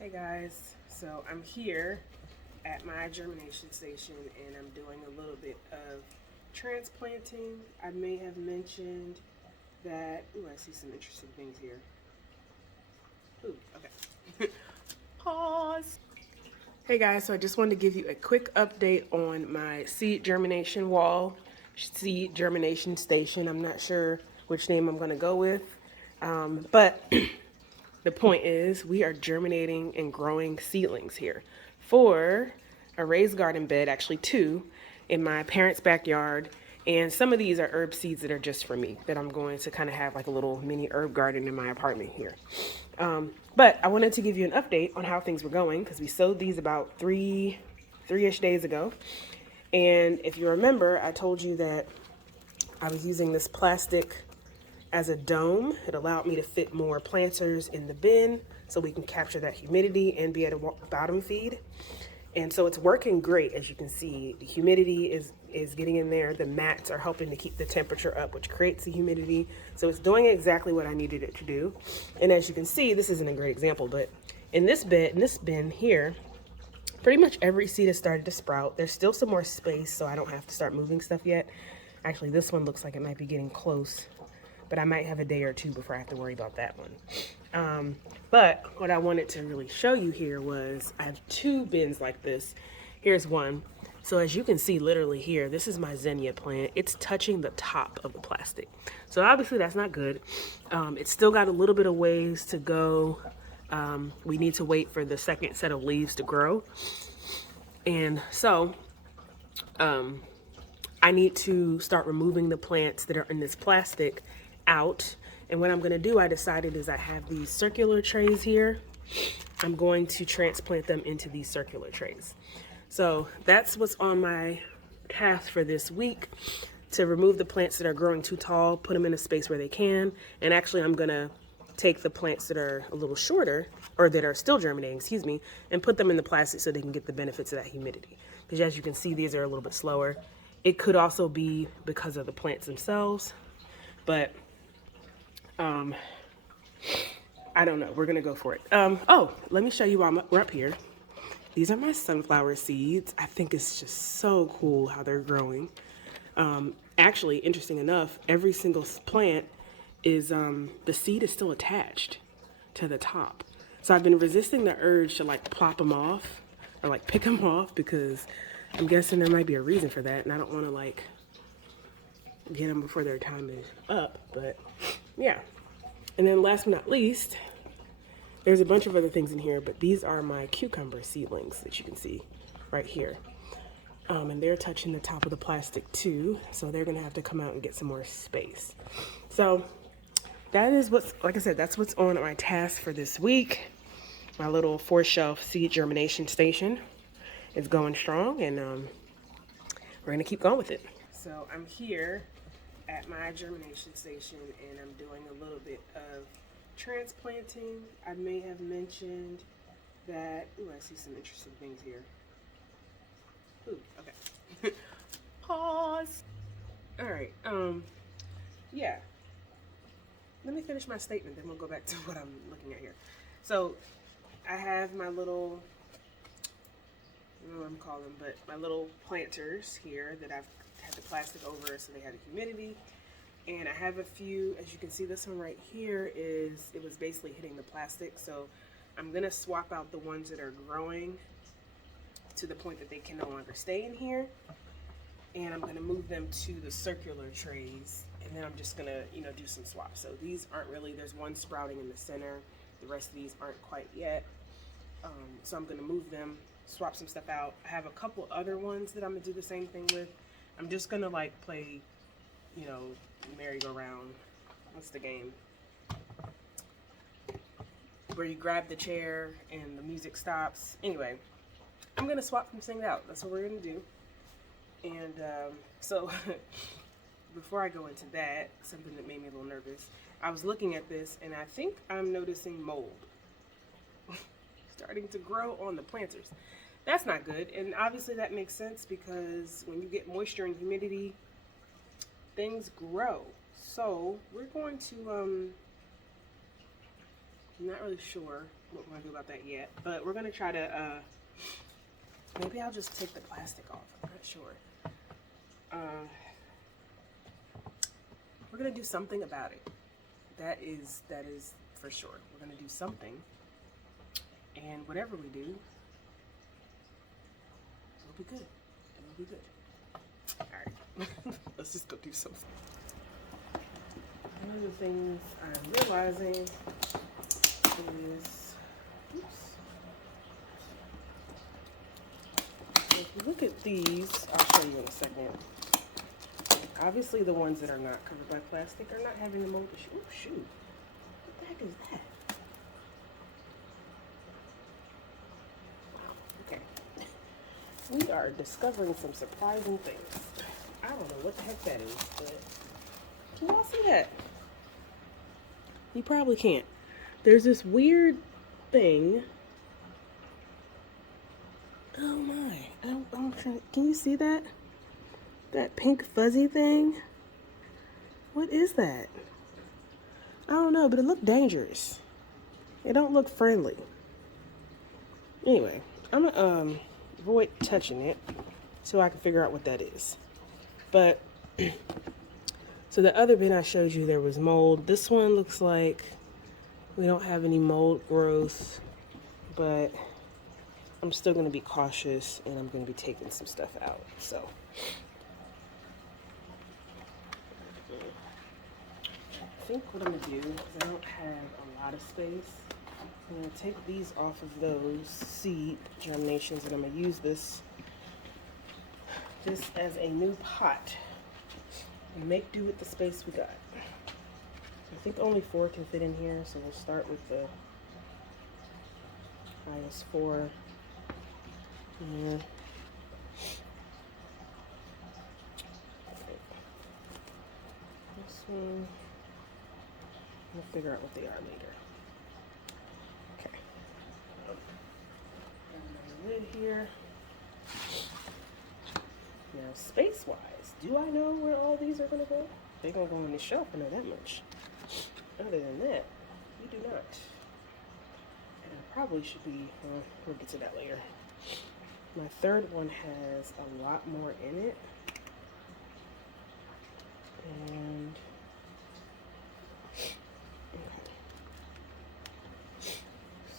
Hey guys, so I'm here at my germination station and I'm doing a little bit of transplanting. I may have mentioned that, ooh, I see some interesting things here. Ooh, okay. Pause. Hey guys, so I just wanted to give you a quick update on my seed germination wall, seed germination station. I'm not sure which name I'm going to go with, but the point is, we are germinating and growing seedlings here for a raised garden bed, actually two, in my parents' backyard. And some of these are herb seeds that are just for me, that I'm going to kind of have like a little mini herb garden in my apartment here. But I wanted to give you an update on how things were going because we sowed these about three-ish days ago. And if you remember, I told you that I was using this plastic as a dome. It allowed me to fit more planters in the bin so we can capture that humidity and be able to bottom feed. And so it's working great. As you can see, the humidity is getting in there. The mats are helping to keep the temperature up, which creates the humidity. So it's doing exactly what I needed it to do. And as you can see, this isn't a great example, but in this bin here, pretty much every seed has started to sprout. There's still some more space, so I don't have to start moving stuff yet. Actually, this one looks like it might be getting close, but I might have a day or two before I have to worry about that one. But what I wanted to really show you here was I have two bins like this. Here's one. So as you can see literally here, this is my zinnia plant. It's touching the top of the plastic. So obviously that's not good. It's still got a little bit of ways to go. We need to wait for the second set of leaves to grow. And so I need to start removing the plants that are in this plastic out. And what I'm going to do, I decided, is I have these circular trays here. I'm going to transplant them into these circular trays. So that's what's on my task for this week, to remove the plants that are growing too tall, put them in a space where they can. And actually I'm going to take the plants that are a little shorter, or that are still germinating, excuse me, and put them in the plastic so they can get the benefits of that humidity. Because as you can see, these are a little bit slower. It could also be because of the plants themselves, but I don't know. We're going to go for it. Oh, let me show you while we're up here. These are my sunflower seeds. I think it's just so cool how they're growing. Actually, interesting enough, every single plant is, the seed is still attached to the top. So I've been resisting the urge to like plop them off or like pick them off, because I'm guessing there might be a reason for that. And I don't want to like get them before their time is up, but yeah. And then last but not least, there's a bunch of other things in here, but these are my cucumber seedlings that you can see right here. And they're touching the top of the plastic too, so they're gonna have to come out and get some more space. So that is what's, like I said, that's what's on my task for this week. My little 4-shelf seed germination station is going strong, and we're gonna keep going with it. So I'm here at my germination station and I'm doing a little bit of transplanting. I may have mentioned that, ooh, I see some interesting things here. Ooh, okay. Pause. All right, yeah. Let me finish my statement, then we'll go back to what I'm looking at here. So I have my little, I don't know what I'm calling them, but my little planters here that I've had the plastic over so they have the humidity. And I have a few, as you can see, this one right here it was basically hitting the plastic. So I'm gonna swap out the ones that are growing to the point that they can no longer stay in here. And I'm gonna move them to the circular trays. And then I'm just gonna, do some swaps. So these aren't really, there's one sprouting in the center. The rest of these aren't quite yet. So I'm gonna move them, swap some stuff out. I have a couple other ones that I'm gonna do the same thing with. I'm just gonna like play, merry-go-round. What's the game? Where you grab the chair and the music stops. Anyway, I'm gonna swap some things out. That's what we're gonna do. And so before I go into that, something that made me a little nervous, I was looking at this and I think I'm noticing mold starting to grow on the planters. That's not good, and obviously that makes sense because when you get moisture and humidity, things grow. So we're going to I'm not really sure what we're gonna do about that yet, but we're gonna try to, maybe I'll just take the plastic off. I'm not sure. We're gonna do something about it. That is for sure. We're gonna do something, and whatever we do, it'll be good. It'll be good. All right, let's just go do something. One of the things I'm realizing is, oops. If you look at these, I'll show you in a second. Obviously, the ones that are not covered by plastic are not having the mold issue. Oh, shoot. What the heck is that? Wow, okay. We are discovering some surprising things. I don't know what the heck that is, but can y'all see that? You probably can't. There's this weird thing. Oh my. I'm trying. Can you see that? That pink fuzzy thing? What is that? I don't know, but it looked dangerous. It don't look friendly. Anyway, I'm gonna avoid touching it so I can figure out what that is. But so the other bin I showed you, there was mold. This one looks like we don't have any mold growth, but I'm still gonna be cautious and I'm gonna be taking some stuff out. So I think what I'm gonna do is I don't have a lot of space. I'm gonna take these off of those seed germinations and I'm gonna use this as a new pot and make do with the space we got. I think only 4 can fit in here, so we'll start with the highest 4. Yeah. This one, we'll figure out what they are later. Okay. Another lid here. Now, space-wise, do I know where all these are going to go? They're going to go on the shelf, I know that much. Other than that, we do not. And I probably should be, we'll get to that later. My third one has a lot more in it. And, okay.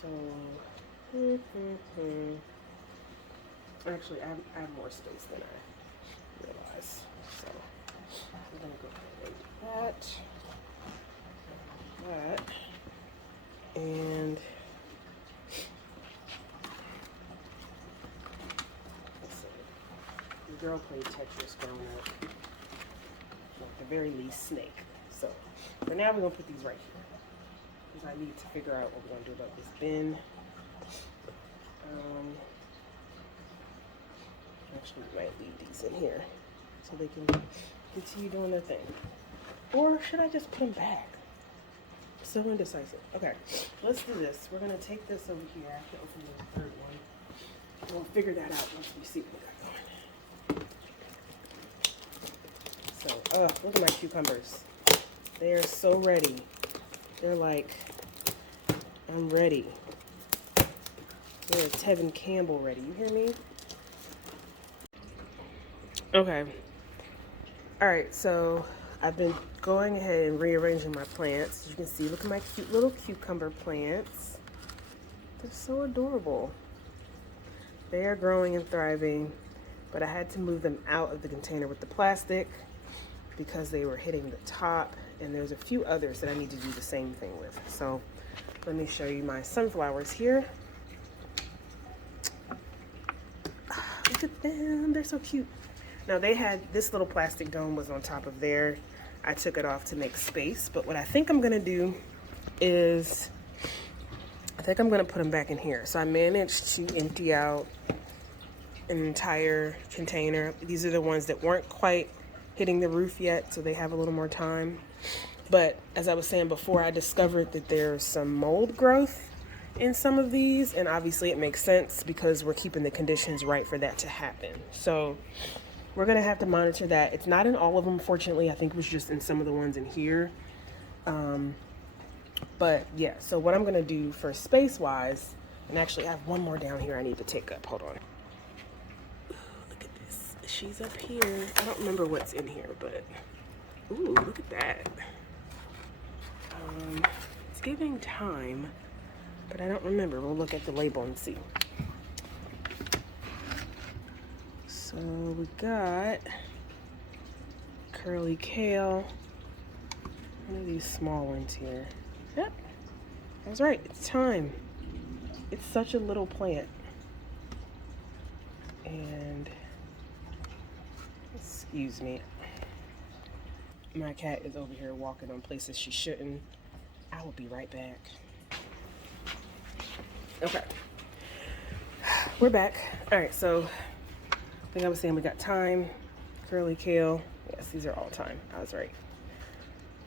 So, actually, I have more space than I realize. So, I'm going to go ahead and do that. And let's see. The girl played Tetris growing up. Or at the very least, Snake. So, for now, we're going to put these right here. Because I need to figure out what we're going to do about this bin. Actually, we might leave these in here so they can continue doing their thing. Or should I just put them back? So indecisive. Okay, let's do this. We're gonna take this over here. I have to open the third one. We'll figure that out once we see what we got going. So, look at my cucumbers. They are so ready. They're like, I'm ready. They're Tevin Campbell ready. You hear me? Okay. All right, so I've been going ahead and rearranging my plants. As you can see, look at my cute little cucumber plants. They're so adorable. They are growing and thriving, but I had to move them out of the container with the plastic because they were hitting the top, and there's a few others that I need to do the same thing with. So let me show you my sunflowers here. Look at them, they're so cute. Now they had, this little plastic dome was on top of there. I took it off to make space, but what I think I'm gonna do is, I think I'm gonna put them back in here. So I managed to empty out an entire container. These are the ones that weren't quite hitting the roof yet, so they have a little more time. But as I was saying before, I discovered that there's some mold growth in some of these, and obviously it makes sense because we're keeping the conditions right for that to happen. So we're gonna have to monitor that. It's not in all of them, fortunately. I think it was just in some of the ones in here. But yeah, so what I'm gonna do for space wise, and actually I have one more down here I need to take up. Hold on. Ooh, look at this. She's up here. I don't remember what's in here, but ooh, look at that. It's giving time, but I don't remember. We'll look at the label and see. So we got curly kale. One of these small ones here. Yep, I was right. It's time. It's such a little plant. And excuse me. My cat is over here walking on places she shouldn't. I will be right back. Okay. We're back. All right, so like I was saying, we got thyme, curly kale. Yes, these are all thyme. I was right.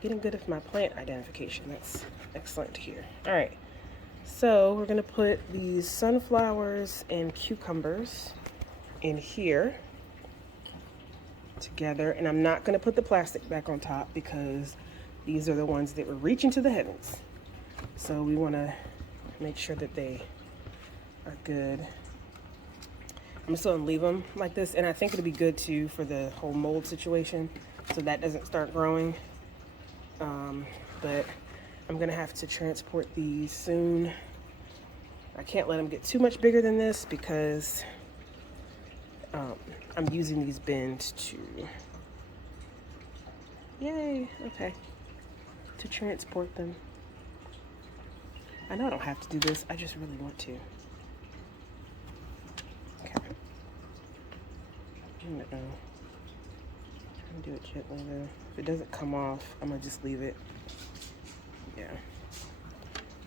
Getting good at my plant identification. That's excellent to hear. All right, so we're gonna put these sunflowers and cucumbers in here together, and I'm not gonna put the plastic back on top because these are the ones that were reaching to the heavens. So we wanna make sure that they are good. I'm just gonna leave them like this, and I think it'll be good too for the whole mold situation, so that doesn't start growing. But I'm gonna have to transport these soon. I can't let them get too much bigger than this because I'm using these bins to, yay, okay, to transport them. I know I don't have to do this, I just really want to. Okay. I'm gonna do it gently though. If it doesn't come off, I'm gonna just leave it. Yeah.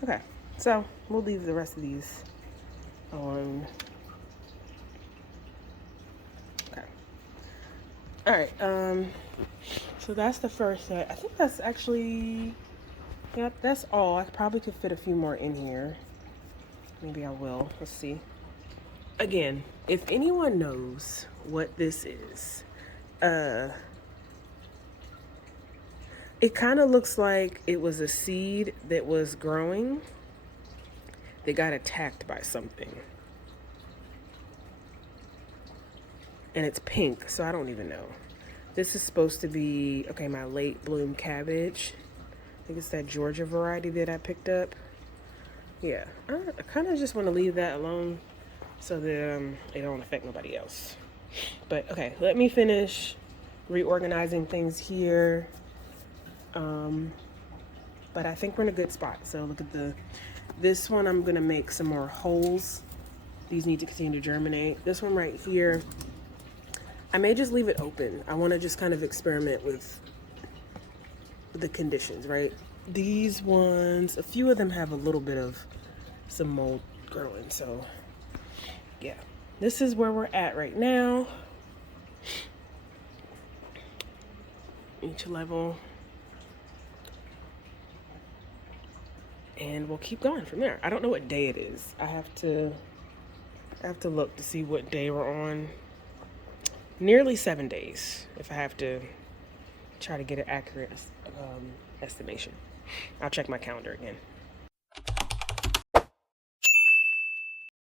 Okay, so we'll leave the rest of these on. Okay. All right, so that's the first set. I think that's actually, yep, that's all. I probably could fit a few more in here. Maybe I will, let's see. Again, if anyone knows what this is, it kind of looks like it was a seed that was growing that got attacked by something. And it's pink, so I don't even know. This is supposed to be, okay, my late bloom cabbage. I think it's that Georgia variety that I picked up. Yeah, I kind of just want to leave that alone so that it don't affect nobody else. But okay, let me finish reorganizing things here. But I think we're in a good spot. So look at this one, I'm gonna make some more holes. These need to continue to germinate. This one right here, I may just leave it open. I wanna just kind of experiment with the conditions, right? These ones, a few of them have a little bit of some mold growing, so yeah. This is where we're at right now. Each level. And we'll keep going from there. I don't know what day it is. I have to look to see what day we're on. Nearly 7 days, if I have to try to get an accurate estimation. I'll check my calendar again.